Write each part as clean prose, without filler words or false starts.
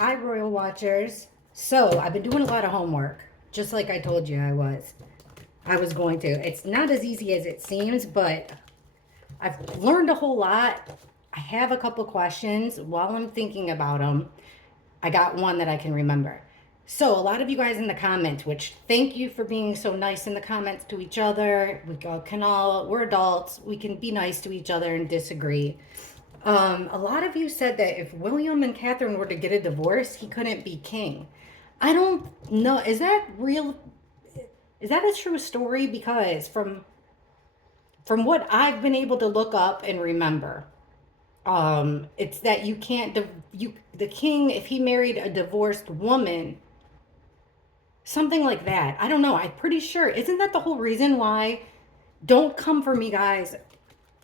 Hi, Royal Watchers. So, I've been doing a lot of homework, just like I told you I was going to. It's not as easy as it seems, but I've learned a whole lot. I have a couple questions. While I'm thinking about them, I got one that I can remember. So, a lot of you guys in the comments, which thank you for being so nice in the comments to each other. We're adults. We can be nice to each other and disagree. A lot of you said that if William and Catherine were to get a divorce, he couldn't be king. I don't know. Is that real? Is that a true story? Because from what I've been able to look up and remember, it's that you can't you the king if he married a divorced woman, something like that. I don't know. I'm pretty sure. Isn't that the whole reason why? Don't come for me, guys.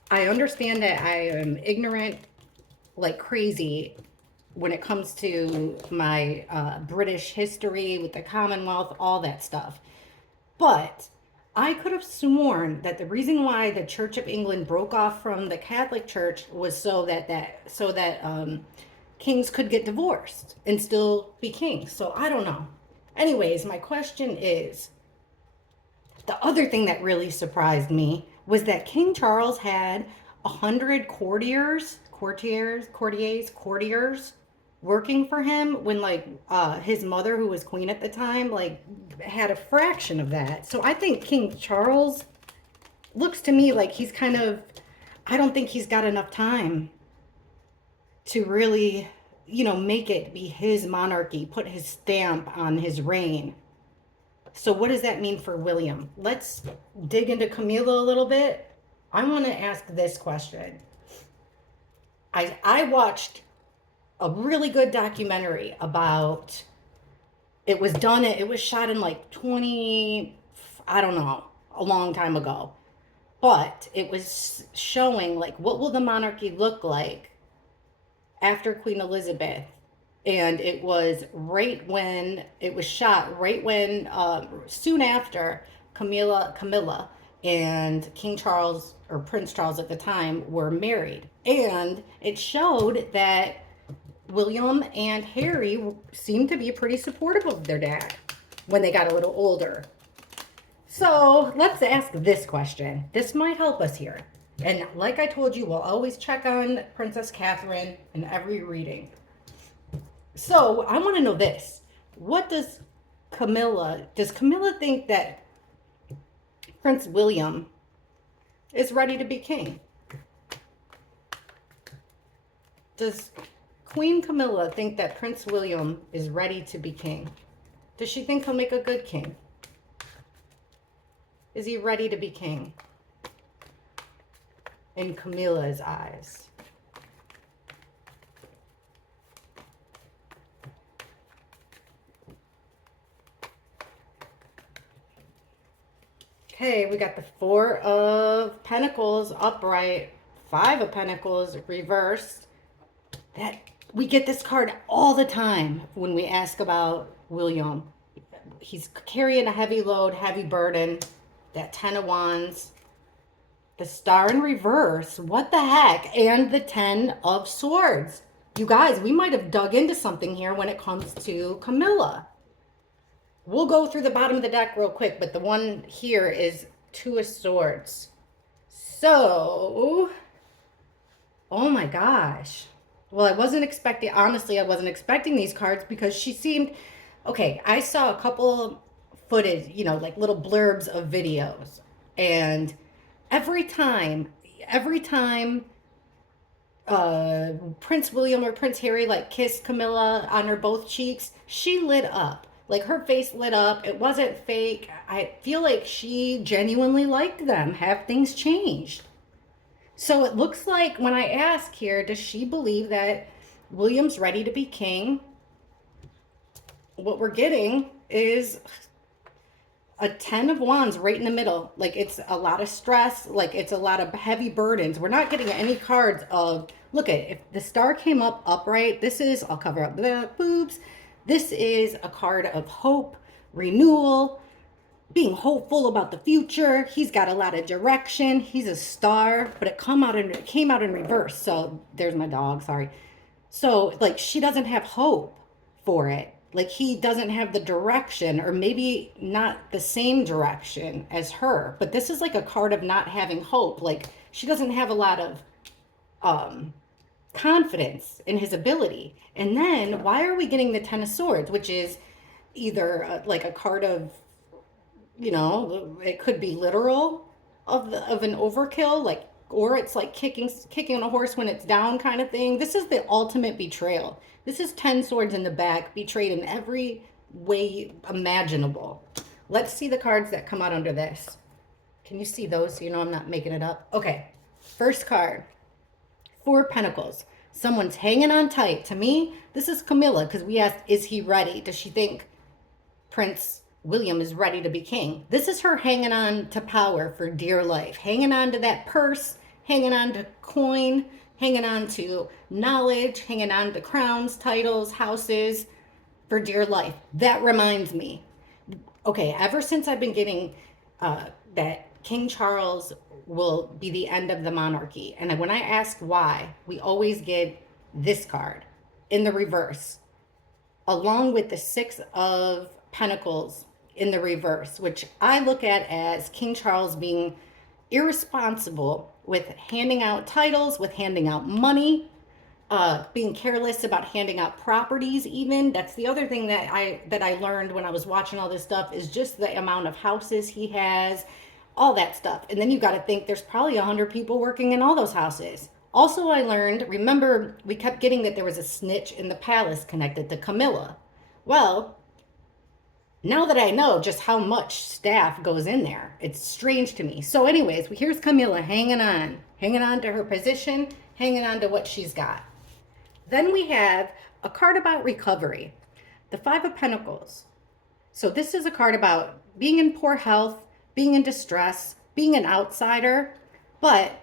I understand that I am ignorant like crazy when it comes to my British history with the Commonwealth, all that stuff. But I could have sworn that the reason why the Church of England broke off from the Catholic Church was so that kings could get divorced and still be kings. So I don't know. Anyways, my question is, the other thing that really surprised me was that King Charles had 100 courtiers working for him when his mother, who was queen at the time, like had a fraction of that. So I think King Charles looks to me like he's kind of, I don't think he's got enough time to really, make it be his monarchy, put his stamp on his reign. So what does that mean for William? Let's dig into Camilla a little bit. I want to ask this question. I watched a really good documentary about, it was shot in like 20, I don't know, a long time ago. But it was showing like what will the monarchy look like after Queen Elizabeth. And it was right when, soon after Camilla and King Charles, or Prince Charles at the time, were married. And it showed that William and Harry seemed to be pretty supportive of their dad when they got a little older. So let's ask this question. This might help us here. And like I told you, we'll always check on Princess Catherine in every reading. So I want to know this. What does Camilla think that Prince William is ready to be king? Does Queen Camilla think that Prince William is ready to be king? Does she think he'll make a good king? Is he ready to be king in Camilla's eyes? Okay, we got the Four of Pentacles upright, Five of Pentacles reversed. That we get this card all the time when we ask about William. He's carrying a heavy load, heavy burden. That Ten of Wands, the Star in reverse. What the heck? And the Ten of Swords. You guys, we might have dug into something here when it comes to Camilla. We'll go through the bottom of the deck real quick, but the one here is Two of Swords. So, oh my gosh. Well, honestly, I wasn't expecting these cards because she seemed, okay, I saw a couple footage, like little blurbs of videos. And every time Prince William or Prince Harry like kissed Camilla on her both cheeks, she lit up. Like her face lit up. It wasn't fake. I feel like she genuinely liked them. Have things changed? So it looks like when I ask here, does she believe that William's ready to be king? What we're getting is a Ten of Wands right in the middle. Like it's a lot of stress, like it's a lot of heavy burdens. We're not getting any cards of, look at, if the Star came up upright, I'll cover up the boobs. This is a card of hope, renewal, being hopeful about the future. He's got a lot of direction. He's a star, but it came out in reverse. So there's my dog, sorry. So like she doesn't have hope. for it. Like he doesn't have the direction, or maybe not the same direction as her. But this is like a card of not having hope. Like she doesn't have a lot of um, confidence in his ability. And then why are we getting the Ten of Swords, which is either like a card of, it could be literal of an overkill, like, or it's like kicking a horse when it's down kind of thing. This is the ultimate betrayal. This is 10 swords in the back, betrayed in every way imaginable. Let's see the cards that come out under this. Can you see those so you know I'm not making it up? Okay, first card, Four of Pentacles. Someone's hanging on tight. To me, this is Camilla, because we asked, is he ready? Does she think Prince William is ready to be king? This is her hanging on to power for dear life, hanging on to that purse, hanging on to coin, hanging on to knowledge, hanging on to crowns, titles, houses for dear life. That reminds me. Okay, ever since I've been getting that King Charles will be the end of the monarchy, and when I ask why, we always get this card in the reverse, along with the Six of Pentacles in the reverse, which I look at as King Charles being irresponsible with handing out titles, with handing out money, being careless about handing out properties. Even that's the other thing that I learned when I was watching all this stuff, is just the amount of houses he has, all that stuff. And then you got to think there's probably 100 people working in all those houses. Also, I learned, remember, we kept getting that there was a snitch in the palace connected to Camilla. Well, now that I know just how much staff goes in there, it's strange to me. So anyways, here's Camilla hanging on to her position, hanging on to what she's got. Then we have a card about recovery, the Five of Pentacles. So this is a card about being in poor health, being in distress, being an outsider, but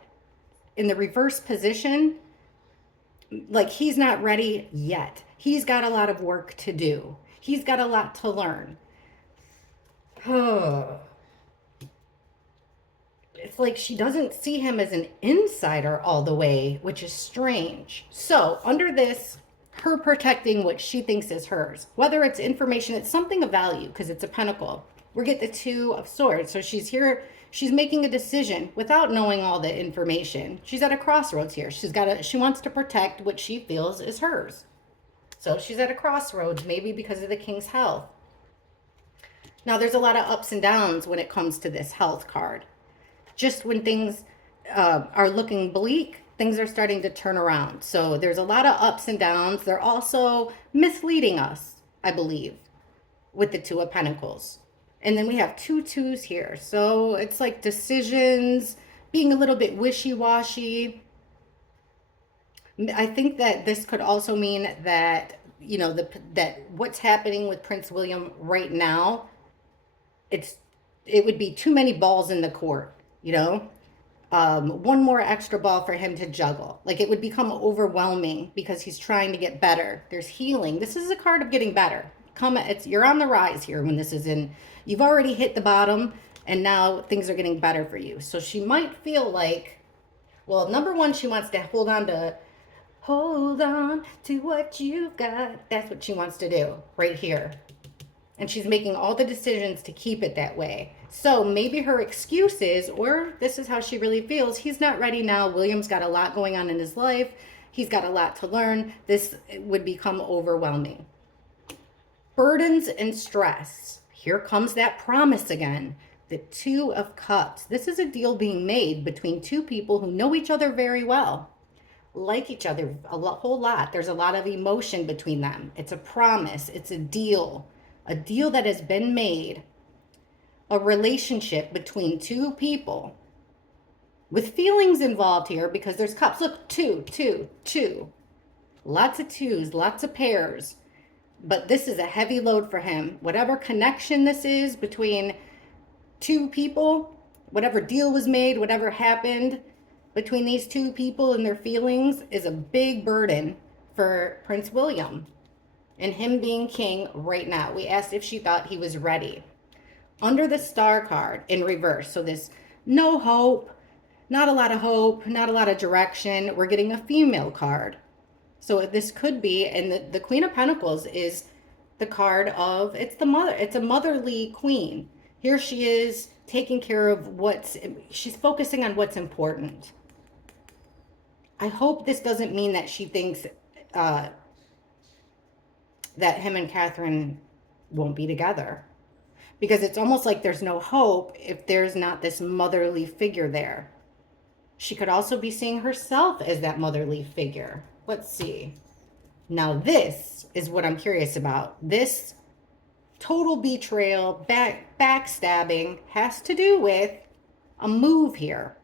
in the reverse position, like he's not ready yet. He's got a lot of work to do. He's got a lot to learn. It's like she doesn't see him as an insider all the way, which is strange. So under this, her protecting what she thinks is hers, whether it's information, it's something of value because it's a pentacle. We get the Two of Swords. So she's here, she's making a decision without knowing all the information. She's at a crossroads here. She wants to protect what she feels is hers. So she's at a crossroads, maybe because of the king's health. Now, there's a lot of ups and downs when it comes to this health card. Just when things are looking bleak, things are starting to turn around. So there's a lot of ups and downs. They're also misleading us, I believe, with the Two of Pentacles. And then we have two twos here. So it's like decisions, being a little bit wishy-washy. I think that this could also mean that, that what's happening with Prince William right now, it would be too many balls in the court, one more extra ball for him to juggle. Like it would become overwhelming because he's trying to get better. There's healing. This is a card of getting better. You're on the rise here when this is in. You've already hit the bottom and now things are getting better for you. So she might feel like, well, number one, she wants to hold on to what you've got. That's what she wants to do right here. And she's making all the decisions to keep it that way. So maybe her excuse is, or this is how she really feels, he's not ready now. William's got a lot going on in his life. He's got a lot to learn. This would become overwhelming. Burdens and stress. Here comes that promise again. The Two of Cups. This is a deal being made between two people who know each other very well, like each other whole lot. There's a lot of emotion between them. It's a promise. It's a deal that has been made, a relationship between two people with feelings involved here because there's cups. Look, two. Lots of twos, lots of pairs. But this is a heavy load for him. Whatever connection this is between two people, whatever deal was made, whatever happened between these two people and their feelings is a big burden for Prince William and him being king right now. We asked if she thought he was ready. Under the Star card in reverse, so this no hope, not a lot of hope, not a lot of direction, we're getting a female card. So this could be, and the Queen of Pentacles is the card of, it's the mother, it's a motherly queen. Here she is taking care of she's focusing on what's important. I hope this doesn't mean that she thinks uh, that him and Catherine won't be together. Because it's almost like there's no hope if there's not this motherly figure there. She could also be seeing herself as that motherly figure. Let's see. Now this is what I'm curious about. This total betrayal, backstabbing has to do with a move here.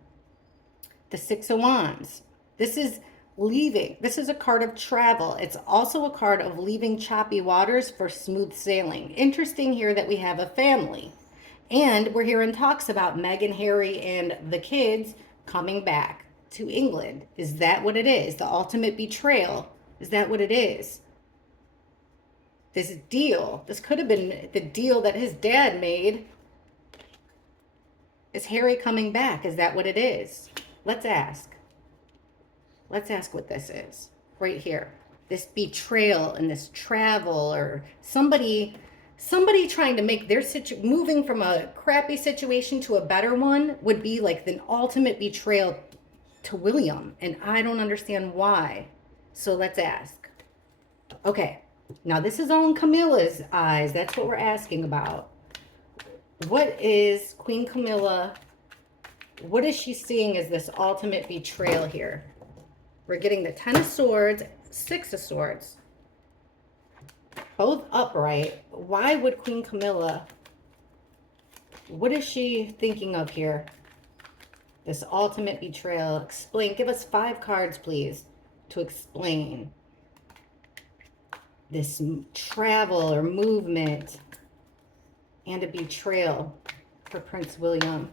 The Six of Wands. This is leaving. This is a card of travel. It's also a card of leaving choppy waters for smooth sailing. Interesting here that we have a family. And we're hearing talks about Meg and Harry and the kids coming back to England. Is that what it is? The ultimate betrayal. Is that what it is? This deal. This could have been the deal that his dad made. Is Harry coming back? Is that what it is? Let's ask. Let's ask what this is right here. This betrayal and this travel, or somebody trying to make their moving from a crappy situation to a better one would be like the ultimate betrayal to William. And I don't understand why. So let's ask. Okay. Now this is all in Camilla's eyes. That's what we're asking about. What is Queen Camilla? What is she seeing as this ultimate betrayal here? We're getting the Ten of Swords, Six of Swords. Both upright. Why would Queen Camilla, what is she thinking of here? This ultimate betrayal. Explain. Give us 5 cards, please, to explain this travel or movement and a betrayal for Prince William.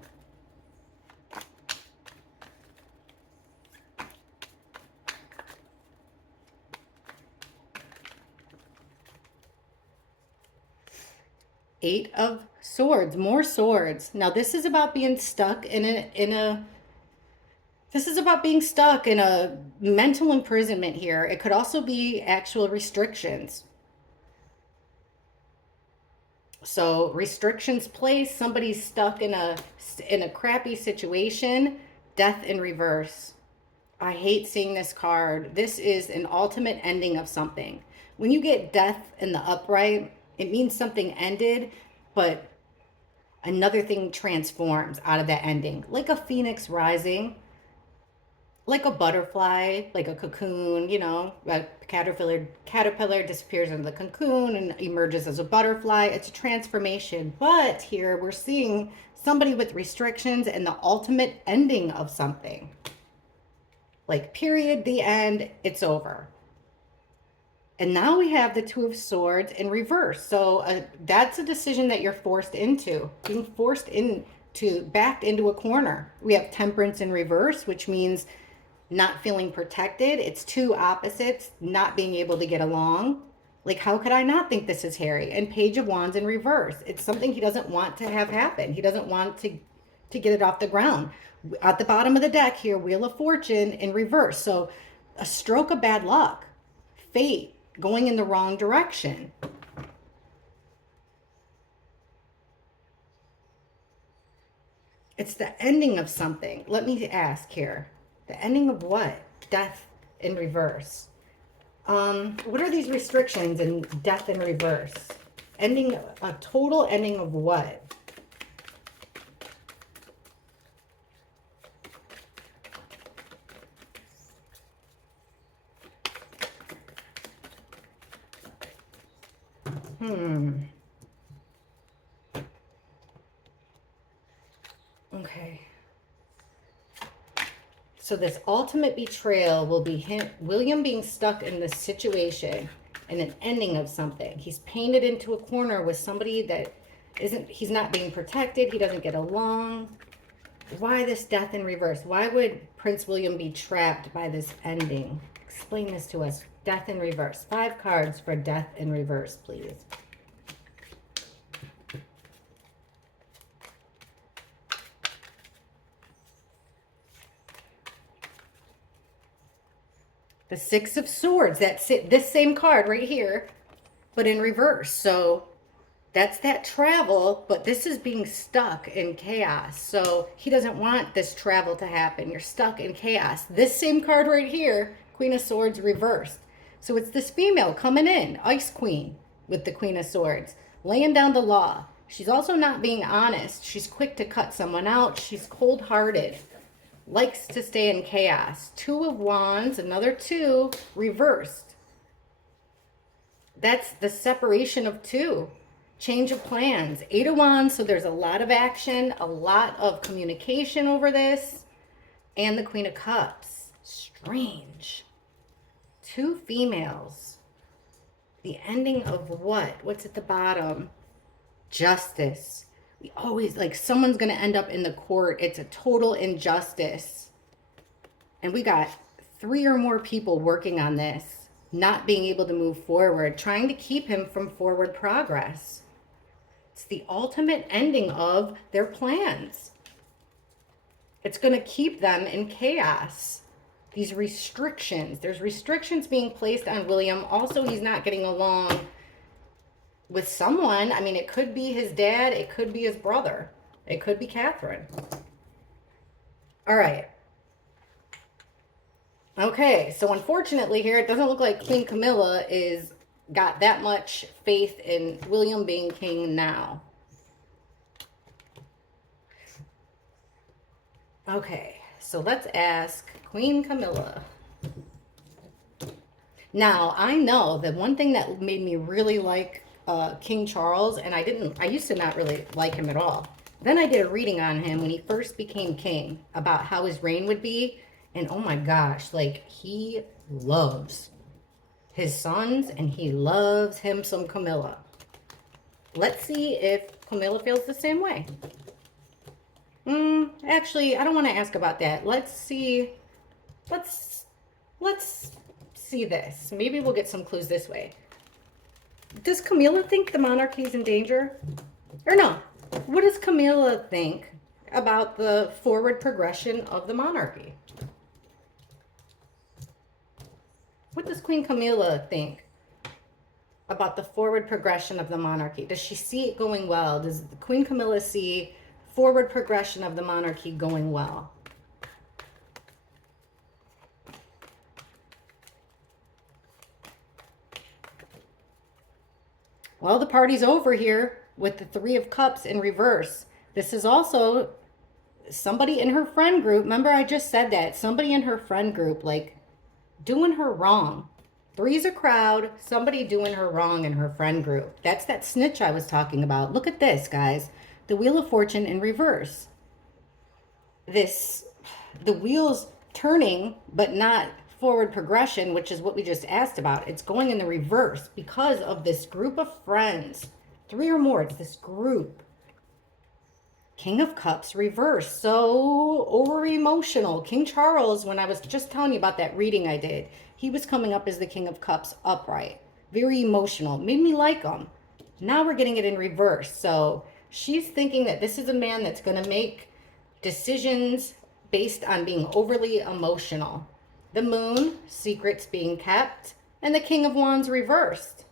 Eight of Swords, more swords. Now this is about being stuck this is about being stuck in a mental imprisonment here. It could also be actual restrictions. So restrictions placed, somebody's stuck in a crappy situation, death in reverse. I hate seeing this card. This is an ultimate ending of something. When you get death in the upright, it means something ended, but another thing transforms out of that ending. Like a phoenix rising, like a butterfly, like a cocoon, you know, a caterpillar disappears into the cocoon and emerges as a butterfly. It's a transformation. But here we're seeing somebody with restrictions and the ultimate ending of something. Like period, the end, it's over. And now we have the Two of Swords in reverse. So that's a decision that you're forced into, being forced backed into a corner. We have Temperance in reverse, which means not feeling protected. It's two opposites, not being able to get along. Like, how could I not think this is Harry? And Page of Wands in reverse. It's something he doesn't want to have happen. He doesn't want to get it off the ground. At the bottom of the deck here, Wheel of Fortune in reverse. So a stroke of bad luck, fate, going in the wrong direction. It's the ending of something. Let me ask here. The ending of what? Death in reverse. What are these restrictions in death in reverse? Ending, a total ending of what? Okay. So this ultimate betrayal will be him, William being stuck in this situation and an ending of something. He's painted into a corner with somebody that he's not being protected. He doesn't get along. Why this death in reverse? Why would Prince William be trapped by this ending? Explain this to us. Death in reverse. 5 cards for death in reverse, please. The Six of Swords. That's it. This same card right here. but in reverse. So that's that travel, but this is being stuck in chaos. So he doesn't want this travel to happen. You're stuck in chaos. This same card right here, Queen of Swords reversed. So it's this female coming in, Ice Queen, with the Queen of Swords, laying down the law. She's also not being honest. She's quick to cut someone out. She's cold-hearted, likes to stay in chaos. Two of Wands, another two, reversed. That's the separation of two. Change of plans. Eight of Wands, so there's a lot of action, a lot of communication over this. And the Queen of Cups. Strange. Two females. The ending of what? What's at the bottom? Justice. We always, like, someone's going to end up in the court. It's a total injustice. And we got 3 or more people working on this, not being able to move forward, trying to keep him from forward progress. It's the ultimate ending of their plans. It's going to keep them in chaos. These restrictions. There's restrictions being placed on William. Also, he's not getting along with someone. I mean, it could be his dad. It could be his brother. It could be Catherine. All right. Okay, so unfortunately here, it doesn't look like Queen Camilla is got that much faith in William being king now. Okay, so let's ask Queen Camilla. Now, I know that one thing that made me really like King Charles, and I used to not really like him at all. Then I did a reading on him when he first became king about how his reign would be. And oh my gosh, like, he loves his sons and he loves him some Camilla. Let's see if Camilla feels the same way. Actually, I don't want to ask about that. Let's see. Let's see this. Maybe we'll get some clues this way. Does Camilla think the monarchy is in danger? Or no? What does Camilla think about the forward progression of the monarchy? What does Queen Camilla think about the forward progression of the monarchy? Does she see it going well? Does Queen Camilla see forward progression of the monarchy going well? Well, the party's over here with the Three of Cups in reverse. This is also somebody in her friend group. Remember, I just said that. Somebody in her friend group, like, doing her wrong. Three's a crowd. Somebody doing her wrong in her friend group. That's that snitch I was talking about. Look at this, guys. The Wheel of Fortune in reverse. The wheel's turning, but not forward progression, which is what we just asked about. It's going in the reverse because of this group of friends. 3 or more. It's this group. King of Cups reverse. So over emotional. King Charles, when I was just telling you about that reading I did, he was coming up as the King of Cups upright. Very emotional. Made me like him. Now we're getting it in reverse. So she's thinking that this is a man that's going to make decisions based on being overly emotional. The Moon, secrets being kept, and the King of Wands reversed.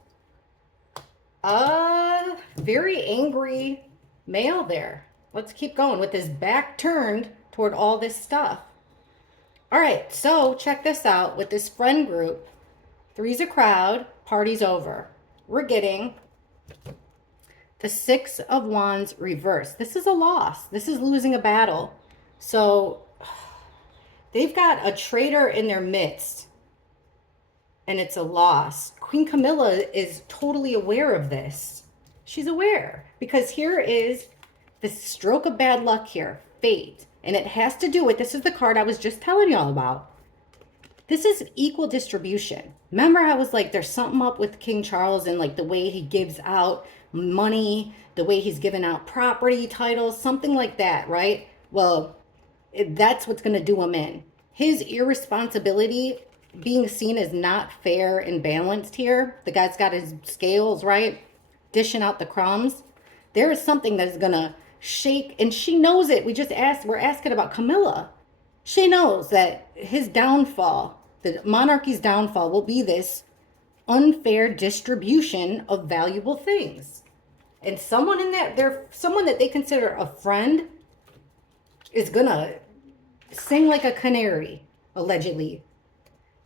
Very angry male there. Let's keep going with his back turned toward all this stuff. All right, so check this out with this friend group. Three's a crowd, party's over. We're getting the Six of Wands reversed. This is a loss. This is losing a battle. So they've got a traitor in their midst, and it's a loss. Queen Camilla is totally aware of this. She's aware because here is the stroke of bad luck here, fate. And it has to do with, this is the card I was just telling y'all about. This is equal distribution. Remember I was like, there's something up with King Charles and like the way he gives out money, the way he's giving out property titles, something like that, right? Well, that's what's going to do him in. His irresponsibility being seen as not fair and balanced here. The guy's got his scales, right? Dishing out the crumbs. There is something that is going to shake, and she knows it. We're asking about Camilla. She knows that his downfall, the monarchy's downfall, will be this unfair distribution of valuable things. And someone in that, someone that they consider a friend is gonna sing like a canary, allegedly.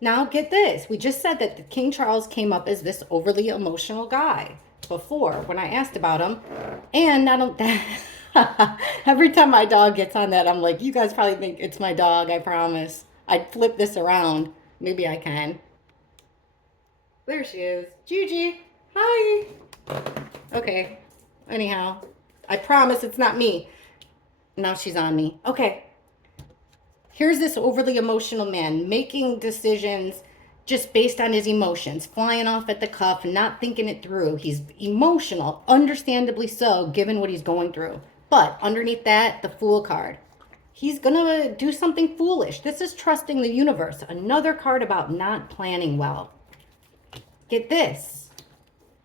Now get this. We just said that the King Charles came up as this overly emotional guy before when I asked about him. And not that every time my dog gets on that, I'm like, you guys probably think it's my dog, I promise. I'd flip this around. Maybe I can. There she is. Gigi. Hi. Okay. Anyhow, I promise it's not me. Now she's on me. Okay. Here's this overly emotional man making decisions just based on his emotions, flying off at the cuff, not thinking it through. He's emotional, understandably so, given what he's going through. But underneath that, the Fool card. He's going to do something foolish. This is trusting the universe. Another card about not planning well. Get this.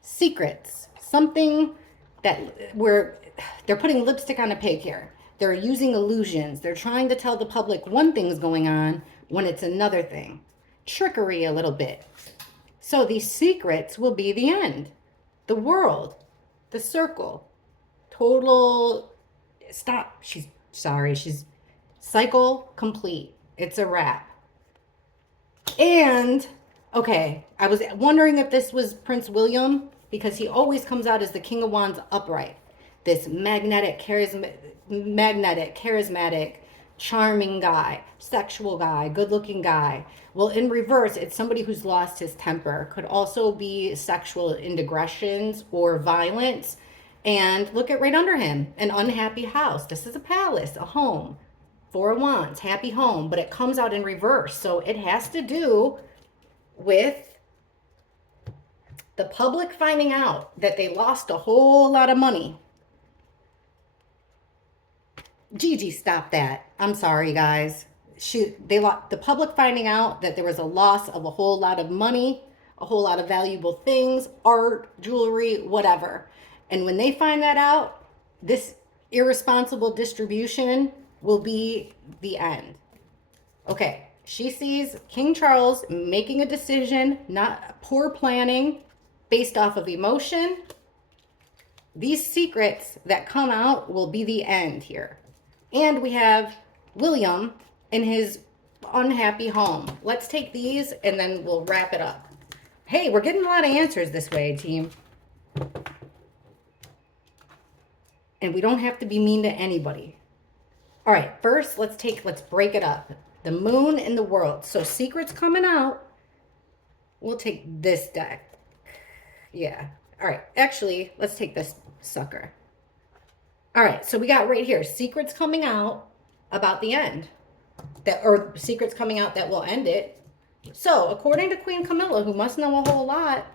Secrets. Something that where they're putting lipstick on a pig here. They're using illusions. They're trying to tell the public one thing's going on when it's another thing. Trickery a little bit. So these secrets will be the end. The world. The circle. Total stop. She's sorry. She's cycle complete. It's a wrap. And okay, I was wondering if this was Prince William because he always comes out as the King of Wands upright. This magnetic, charismatic, charming guy, sexual guy, good-looking guy. Well, in reverse, it's somebody who's lost his temper. Could also be sexual indiscretions or violence. And look at right under him, an unhappy house. This is a palace, a home. Four of Wands, happy home, but it comes out in reverse. So it has to do with the public finding out that they lost a whole lot of money. Gigi, stop that. I'm sorry, guys. The public finding out that there was a loss of a whole lot of money, a whole lot of valuable things, art, jewelry, whatever. And when they find that out, this irresponsible distribution will be the end. Okay, she sees King Charles making a decision, not poor planning, based off of emotion. These secrets that come out will be the end here. And we have William in his unhappy home. Let's take these and then we'll wrap it up. Hey, we're getting a lot of answers this way, team. And we don't have to be mean to anybody. All right, first, let's break it up. The moon and the world. So secrets coming out. We'll take this deck. Yeah. All right, actually, let's take this sucker. All right, so we got right here, secrets coming out about the end. Or secrets coming out that will end it. So, according to Queen Camilla, who must know a whole lot,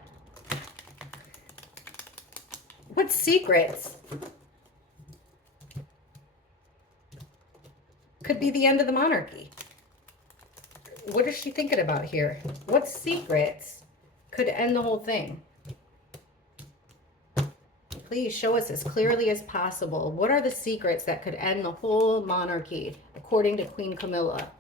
what secrets could be the end of the monarchy? What is she thinking about here? What secrets could end the whole thing? Please show us as clearly as possible. What are the secrets that could end the whole monarchy, according to Queen Camilla?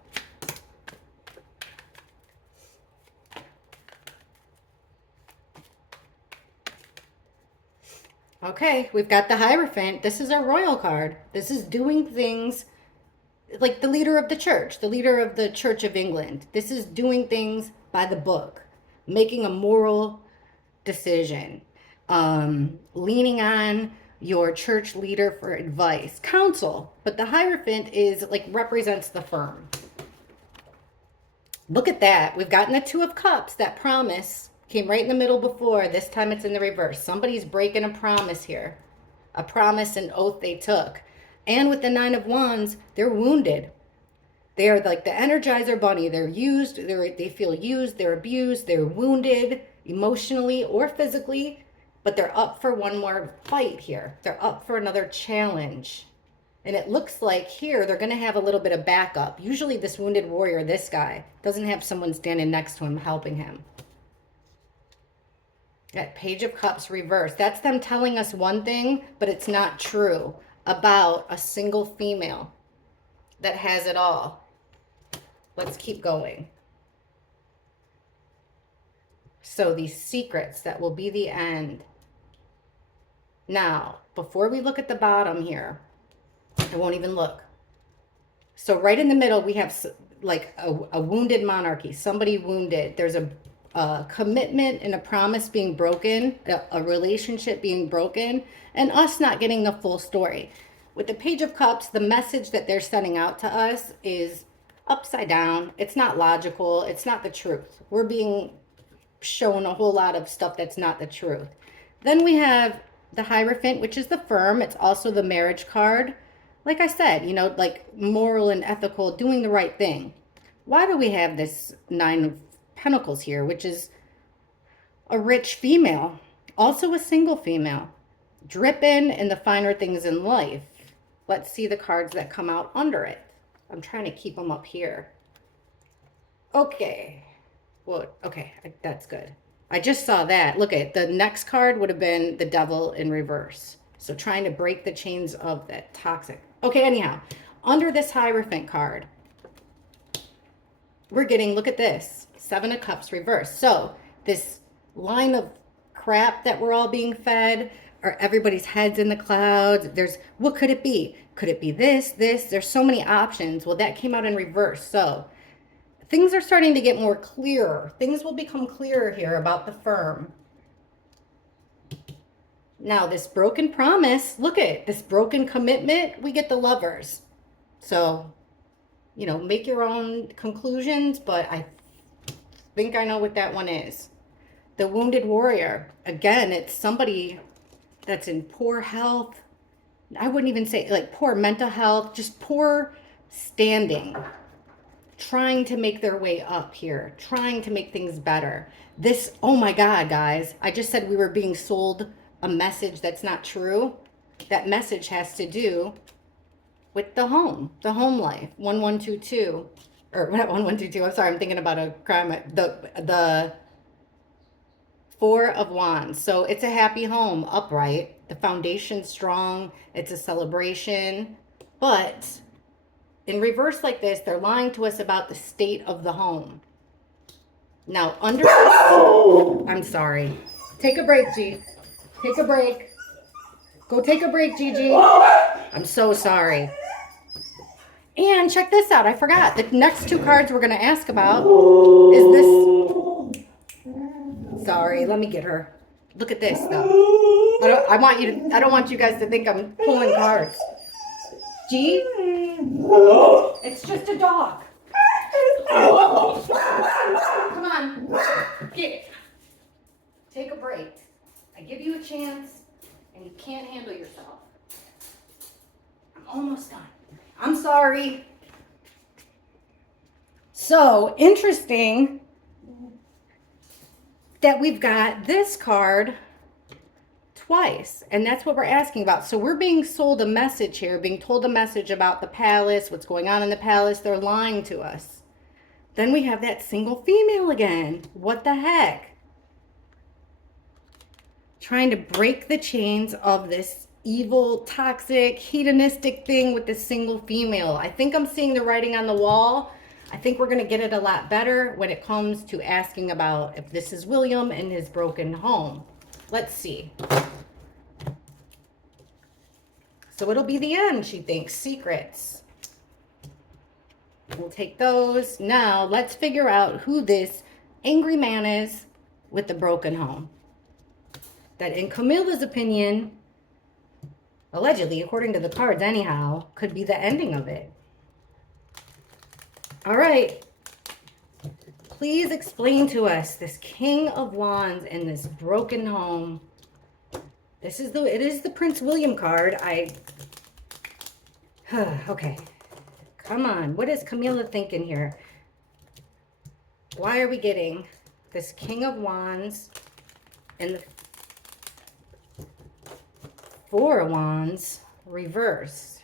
Okay, we've got the Hierophant. This is our royal card. This is doing things like the leader of the church, the leader of the Church of England. This is doing things by the book, making a moral decision. Leaning on your church leader for advice, counsel. But the Hierophant is like represents the firm. Look at that. We've gotten the Two of Cups. That promise came right in the middle before. This time it's in the reverse. Somebody's breaking a promise here. A promise and oath they took. And with the Nine of Wands, they're wounded. They are like the Energizer Bunny. They're used. They feel used. They're abused. They're wounded emotionally or physically. But they're up for one more fight here. They're up for another challenge. And it looks like here they're going to have a little bit of backup. Usually this wounded warrior, this guy, doesn't have someone standing next to him helping him. That Page of Cups reversed. That's them telling us one thing, but it's not true about a single female that has it all. Let's keep going. So these secrets that will be the end. Now, before we look at the bottom here, I won't even look. So right in the middle, we have like a wounded monarchy, somebody wounded. There's a commitment and a promise being broken, a relationship being broken, and us not getting the full story. With the Page of Cups, the message that they're sending out to us is upside down. It's not logical. It's not the truth. We're being shown a whole lot of stuff that's not the truth. Then we have the Hierophant, which is the firm. It's also the marriage card. Like I said, you know, like moral and ethical, doing the right thing. Why do we have this Nine of Pentacles here, which is a rich female, also a single female, dripping in the finer things in life? Let's see the cards that come out under it. I'm trying to keep them up here. Okay. Well, okay, that's good. I just saw that. Look at the next card would have been the Devil in reverse. So trying to break the chains of that toxic. Okay, anyhow, under this Hierophant card, we're getting, look at this, Seven of Cups reverse. So this line of crap that we're all being fed, or everybody's heads in the clouds. What could it be? Could it be this? There's so many options. Well, that came out in reverse. So things are starting to get more clearer. Things will become clearer here about the firm. Now, this broken promise, look at this broken commitment, we get the Lovers. So, you know, make your own conclusions, but I think I know what that one is. The Wounded Warrior. Again, it's somebody that's in poor health. I wouldn't even say like poor mental health, just poor standing. Trying to make their way up here, trying to make things better. This, oh my God, guys, I just said we were being sold a message that's not true. That message has to do with the home life. 1122, or not 1122, I'm sorry, I'm thinking about a crime. The Four of Wands. So it's a happy home, upright. The foundation's strong. It's a celebration. But in reverse like this, they're lying to us about the state of the home. Now, under this, I'm sorry. Take a break, G. Take a break. Go take a break, Gigi. I'm so sorry. And check this out. I forgot. The next two cards we're going to ask about is this. Sorry, let me get her. Look at this, though. I don't want you guys to think I'm pulling cards. G? It's just a dog. Come on. Get it. Take a break. I give you a chance, and you can't handle yourself. I'm almost done. I'm sorry. So, interesting that we've got this card twice, and that's what we're asking about. So we're being sold a message here, being told a message about the palace, what's going on in the palace. They're lying to us. Then we have that single female again. What the heck? Trying to break the chains of this evil, toxic, hedonistic thing with this single female. I think I'm seeing the writing on the wall. I think we're going to get it a lot better when it comes to asking about if this is William and his broken home. Let's see. So it'll be the end, she thinks. Secrets. We'll take those. Now, let's figure out who this angry man is with the broken home. That, in Camilla's opinion, allegedly, according to the cards anyhow, could be the ending of it. All right. Please explain to us this King of Wands and this broken home. It is the Prince William card. Okay. Come on. What is Camilla thinking here? Why are we getting this King of Wands and the Four of Wands reversed?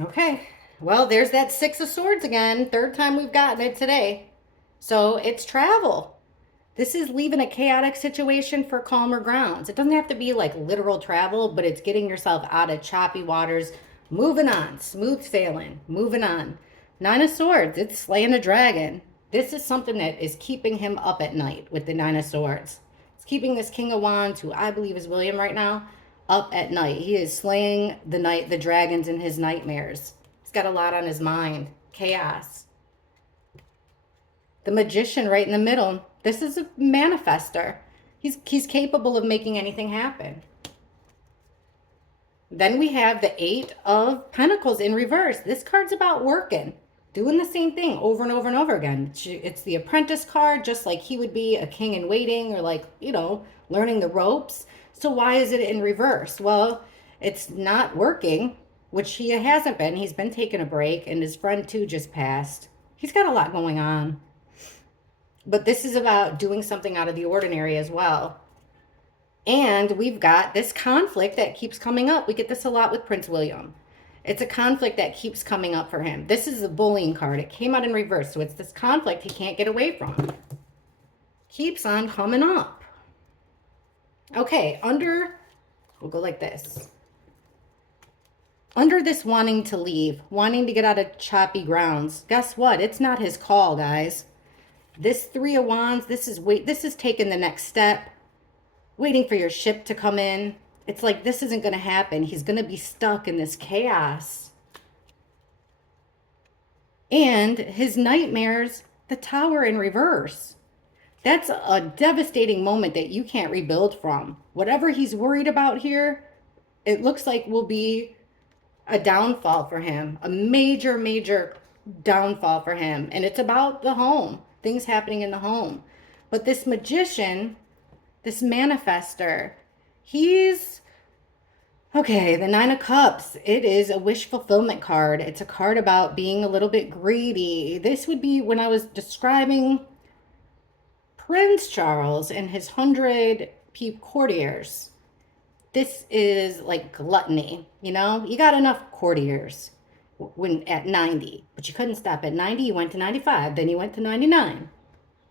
Okay, well, there's that Six of Swords again. Third time we've gotten it today. So it's travel. This is leaving a chaotic situation for calmer grounds. It doesn't have to be like literal travel, but it's getting yourself out of choppy waters, Moving on. Smooth sailing. Moving on. Nine of Swords. It's slaying a dragon. This is something that is keeping him up at night with the Nine of Swords. It's keeping this King of Wands, who I believe is William right now, up at night. He is slaying the dragons in his nightmares. He's got a lot on his mind. Chaos. The Magician right in the middle. This is a manifester. He's capable of making anything happen. Then we have the Eight of Pentacles in reverse. This card's about working, doing the same thing over and over and over again. It's the Apprentice card, just like he would be a king in waiting, or like, you know, learning the ropes. So why is it in reverse? Well, it's not working, which he hasn't been. He's been taking a break, and his friend too just passed. He's got a lot going on. But this is about doing something out of the ordinary as well. And we've got this conflict that keeps coming up. We get this a lot with Prince William. It's a conflict that keeps coming up for him. This is a bullying card. It came out in reverse. So it's this conflict he can't get away from. Keeps on coming up. Okay, we'll go like this. Under this wanting to leave, wanting to get out of choppy grounds, guess what? It's not his call, guys. This Three of Wands, this is taking the next step. Waiting for your ship to come in. It's like this isn't going to happen. He's going to be stuck in this chaos. And his nightmares, the Tower in reverse. That's a devastating moment that you can't rebuild from. Whatever he's worried about here, it looks like will be a downfall for him. A major, major downfall for him. And it's about the home. Things happening in the home. But this Magician, this manifester, okay, the Nine of Cups. It is a wish fulfillment card. It's a card about being a little bit greedy. This would be when I was describing Prince Charles and his 100 courtiers. This is like gluttony, you know? You got enough courtiers when at 90, but you couldn't stop at 90. You went to 95, then you went to 99,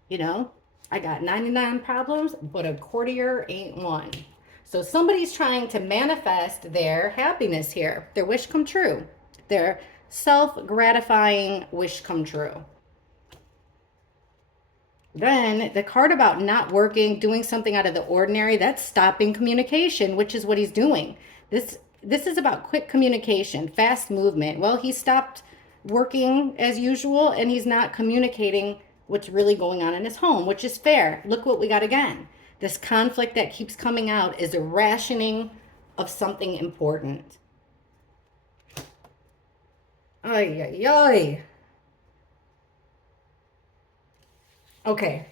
you know? I got 99 problems, but a courtier ain't one. So somebody's trying to manifest their happiness here. Their wish come true. Their self-gratifying wish come true. Then the card about not working, doing something out of the ordinary, that's stopping communication, which is what he's doing. This is about quick communication, fast movement. Well, he stopped working as usual, and he's not communicating what's really going on in his home, which is fair. Look what we got again. This conflict that keeps coming out is a rationing of something important. Ay, ay, ay. Okay.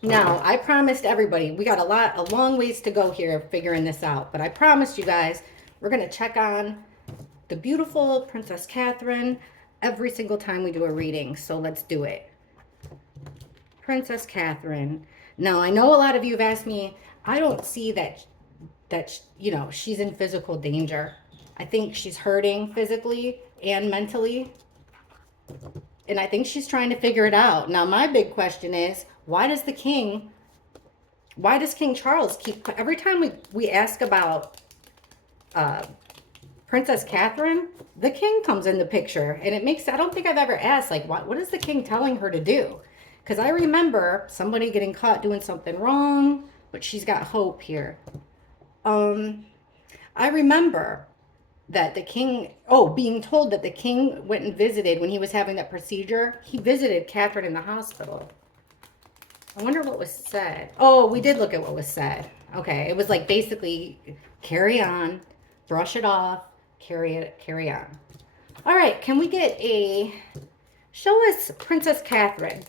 Now, I promised everybody, we got a long ways to go here figuring this out, but I promised you guys, we're going to check on the beautiful Princess Catherine every single time we do a reading. So let's do it. Princess Catherine. Now, I know a lot of you have asked me, I don't see that you know, she's in physical danger. I think she's hurting physically and mentally. And I think she's trying to figure it out. Now, my big question is, why does King Charles keep, every time we ask about Princess Catherine, the king comes in the picture. And it makes, I don't think I've ever asked, like, what is the king telling her to do? Because I remember somebody getting caught doing something wrong, but she's got hope here. I remember that the king, being told that the king went and visited when he was having that procedure. He visited Catherine in the hospital. I wonder what was said. Oh, we did look at what was said. Okay, it was like basically carry on, brush it off, carry on. All right, can we get show us Princess Catherine.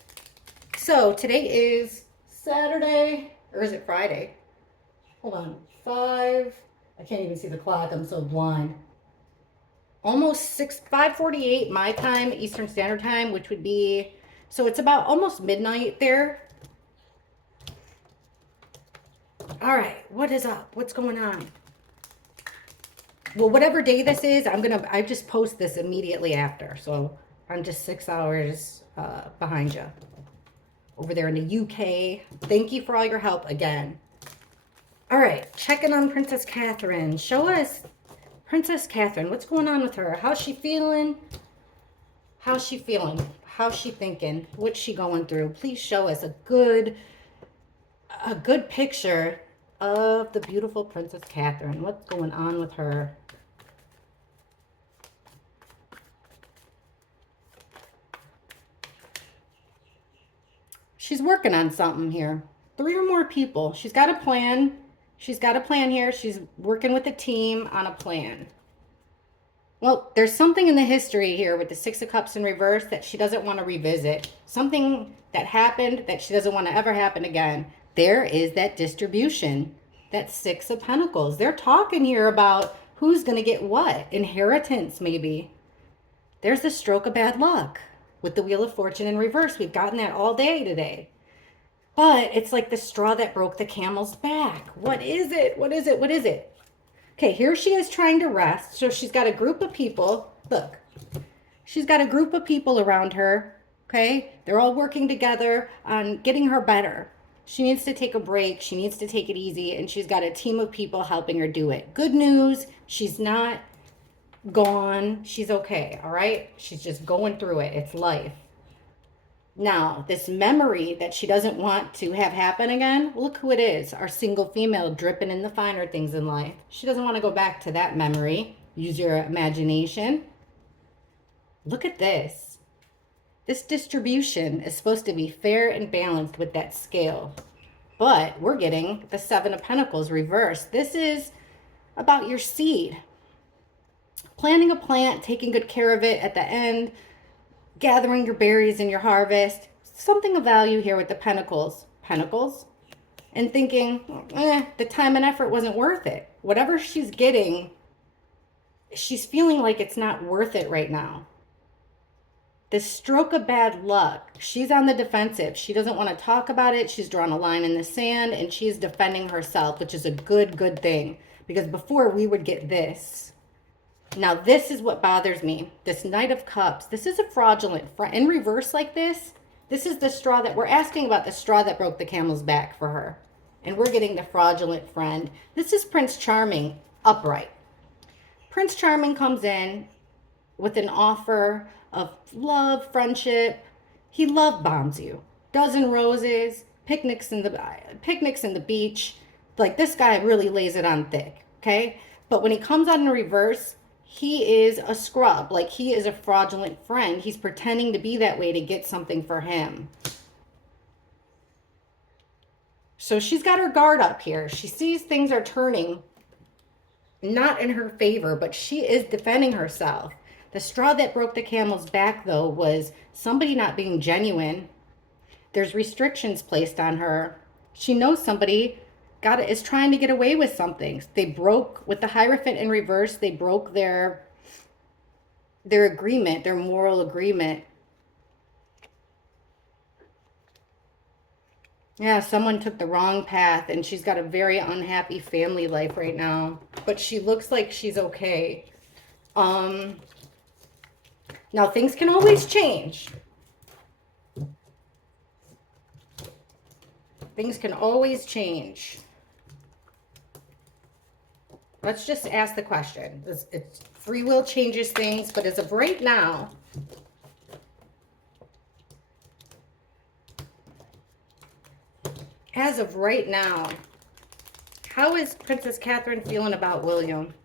So today is Saturday, or is it Friday? Hold on, 5, I can't even see the clock, I'm so blind. Almost 5:48 my time, Eastern Standard Time, which would be, so it's about almost midnight there. All right, what is up? What's going on? Well, whatever day this is, I just post this immediately after. So I'm just 6 hours behind you. Over there in the UK. Thank you for all your help again. All right, checking on Princess Catherine. Show us Princess Catherine, what's going on with her? How's she feeling? How's she feeling? How's she thinking? What's she going through? Please show us a good picture of the beautiful Princess Catherine. What's going on with her? She's working on something here. 3 or more people. She's got a plan. She's got a plan here. She's working with a team on a plan. Well, there's something in the history here with the 6 of Cups in reverse that she doesn't want to revisit. Something that happened that she doesn't want to ever happen again. There is that distribution. That 6 of Pentacles. They're talking here about who's going to get what. Inheritance, maybe. There's the stroke of bad luck with the Wheel of Fortune in reverse. We've gotten that all day today. But it's like the straw that broke the camel's back. What is it? What is it? What is it? Okay, here she is trying to rest. So she's got a group of people. Look, she's got a group of people around her. Okay, they're all working together on getting her better. She needs to take a break. She needs to take it easy. And she's got a team of people helping her do it. Good news, she's not gone. She's okay, all right? She's just going through it. It's life. Now, this memory that she doesn't want to have happen again, look who it is. Our single female dripping in the finer things in life. She doesn't want to go back to that memory. Use your imagination. Look at this. This distribution is supposed to be fair and balanced with that scale. But we're getting the 7 of Pentacles reversed. This is about your seed. Planting a plant, taking good care of it at the end, gathering your berries in your harvest. Something of value here with the Pentacles. Pentacles. And thinking, the time and effort wasn't worth it. Whatever she's getting, she's feeling like it's not worth it right now. This stroke of bad luck, she's on the defensive. She doesn't want to talk about it. She's drawn a line in the sand and she's defending herself, which is a good thing. Because before we would get this. Now, this is what bothers me. This Knight of Cups. This is a fraudulent. In reverse like this, this is the straw that we're asking about, the straw that broke the camel's back for her. And we're getting the fraudulent friend. This is Prince Charming upright. Prince Charming comes in with an offer of love, friendship. He love bombs you. Dozen roses, picnics in the beach. Like, this guy really lays it on thick, okay? But when he comes out in reverse, he is a scrub. Like, he is a fraudulent friend. He's pretending to be that way to get something for him. So she's got her guard up here. She sees things are turning not in her favor, but she is defending herself. The straw that broke the camel's back, though, was somebody not being genuine. There's restrictions placed on her. She knows somebody is trying to get away with something. They broke, with the Hierophant in reverse, they broke their agreement, their moral agreement. Yeah, someone took the wrong path, and she's got a very unhappy family life right now. But she looks like she's okay. Now, things can always change. Things can always change. Let's just ask the question. It's free will changes things, but as of right now, how is Princess Catherine feeling about William?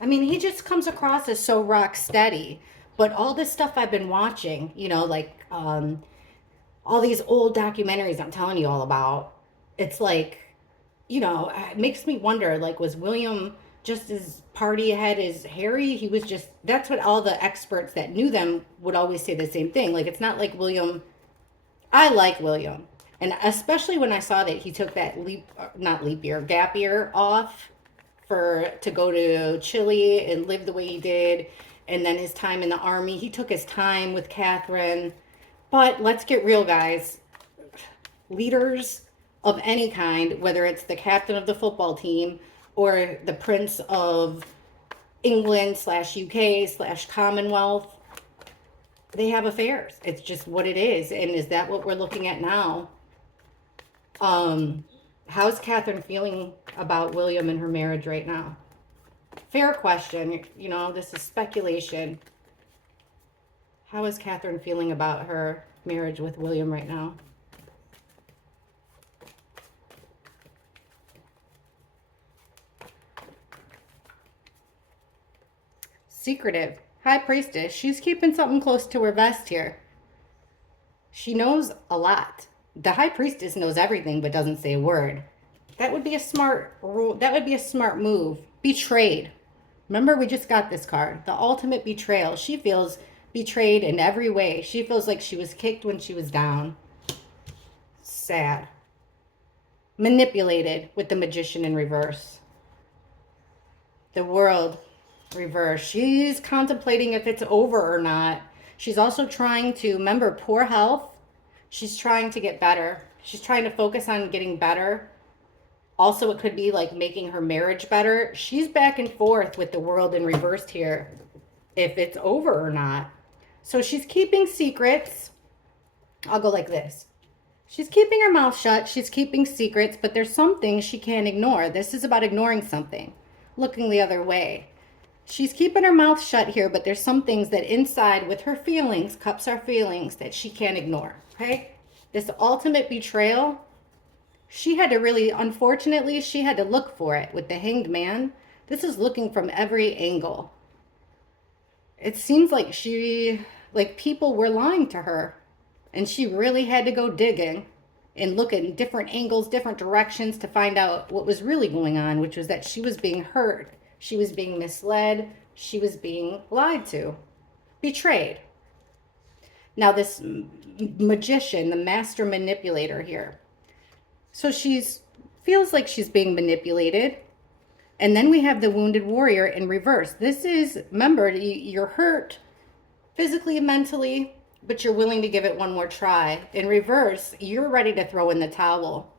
I mean, he just comes across as so rock steady. But all this stuff I've been watching, you know, like all these old documentaries I'm telling you all about, it's like, you know, it makes me wonder, like, was William just as party ahead as Harry? He was just, that's what all the experts that knew them would always say the same thing. Like, it's not like William, I like William. And especially when I saw that he took that gap year off to go to Chile and live the way he did. And then his time in the army, he took his time with Catherine. But let's get real, guys. Leaders of any kind, whether it's the captain of the football team or the Prince of England /UK /Commonwealth, they have affairs. It's just what it is. And is that what we're looking at now? How's Catherine feeling about William and her marriage right now? Fair question. You know, this is speculation. How is Catherine feeling about her marriage with William right now? Secretive. High Priestess. She's keeping something close to her vest here. She knows a lot. The High Priestess knows everything but doesn't say a word. That would be a smart rule. That would be a smart move. Betrayed. Remember, we just got this card. The ultimate betrayal. She feels betrayed in every way. She feels like she was kicked when she was down. Sad. Manipulated with the Magician in reverse. The World reverse. She's contemplating if it's over or not. She's also trying to, remember, poor health. She's trying to get better. She's trying to focus on getting better. Also, it could be like making her marriage better. She's back and forth with the World in reverse here, if it's over or not. So she's keeping secrets. I'll go like this. She's keeping her mouth shut. She's keeping secrets, but there's some things she can't ignore. This is about ignoring something, looking the other way. She's keeping her mouth shut here, but there's some things that inside with her feelings, cups are feelings, that she can't ignore, okay? This ultimate betrayal, she had to really, unfortunately, she had to look for it with the Hanged Man. This is looking from every angle. It seems like people were lying to her, and she really had to go digging and look at different angles, different directions to find out what was really going on, which was that she was being hurt. She was being misled. She was being lied to, betrayed. Now this magician, the master manipulator here. So feels like she's being manipulated. And then we have the wounded warrior in reverse. This is, remember, you're hurt physically and mentally, but you're willing to give it one more try. In reverse, you're ready to throw in the towel.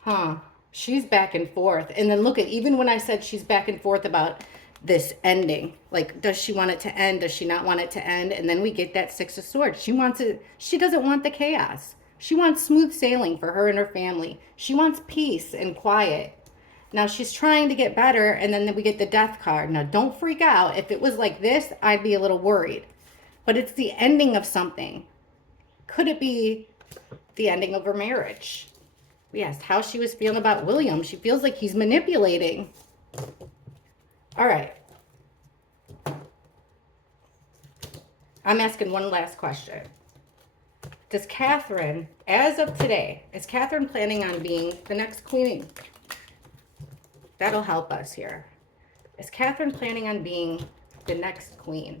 Huh. She's back and forth. And then look at, even when I said she's back and forth about this ending, like, does she want it to end? Does she not want it to end? And then we get that Six of Swords. She wants it. She doesn't want the chaos. She wants smooth sailing for her and her family. She wants peace and quiet. Now she's trying to get better. And then we get the Death card. Now don't freak out. If it was like this, I'd be a little worried. But it's the ending of something. Could it be the ending of her marriage? We asked how she was feeling about William. She feels like he's manipulating. All right. I'm asking one last question. Does Catherine, as of today, is Catherine planning on being the next queen? That'll help us here. Is Catherine planning on being the next queen?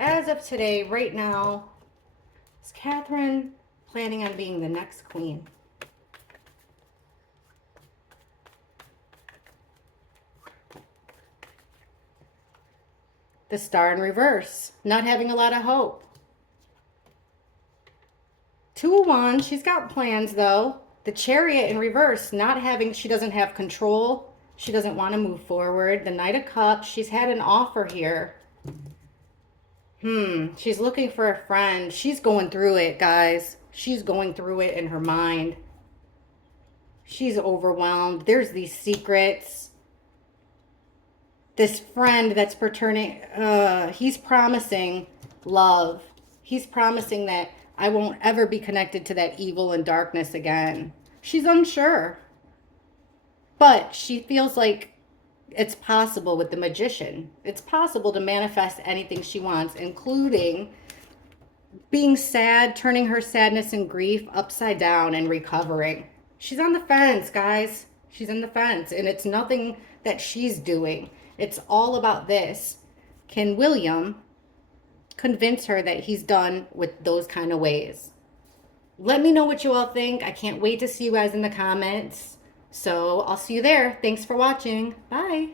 As of today, right now, is Catherine planning on being the next queen? The Star in reverse, not having a lot of hope. Two of Wands, she's got plans though. The Chariot in reverse, she doesn't have control. She doesn't want to move forward. The Knight of Cups, she's had an offer here. She's looking for a friend. She's going through it, guys. She's going through it in her mind. She's overwhelmed. There's these secrets. This friend that's he's promising love. He's promising that I won't ever be connected to that evil and darkness again. She's unsure. But she feels like it's possible with the Magician. It's possible to manifest anything she wants, including being sad, turning her sadness and grief upside down and recovering. She's on the fence, guys. She's on the fence, and it's nothing that she's doing. It's all about this. Can William convince her that he's done with those kind of ways? Let me know what you all think. I can't wait to see you guys in the comments. So I'll see you there. Thanks for watching. Bye.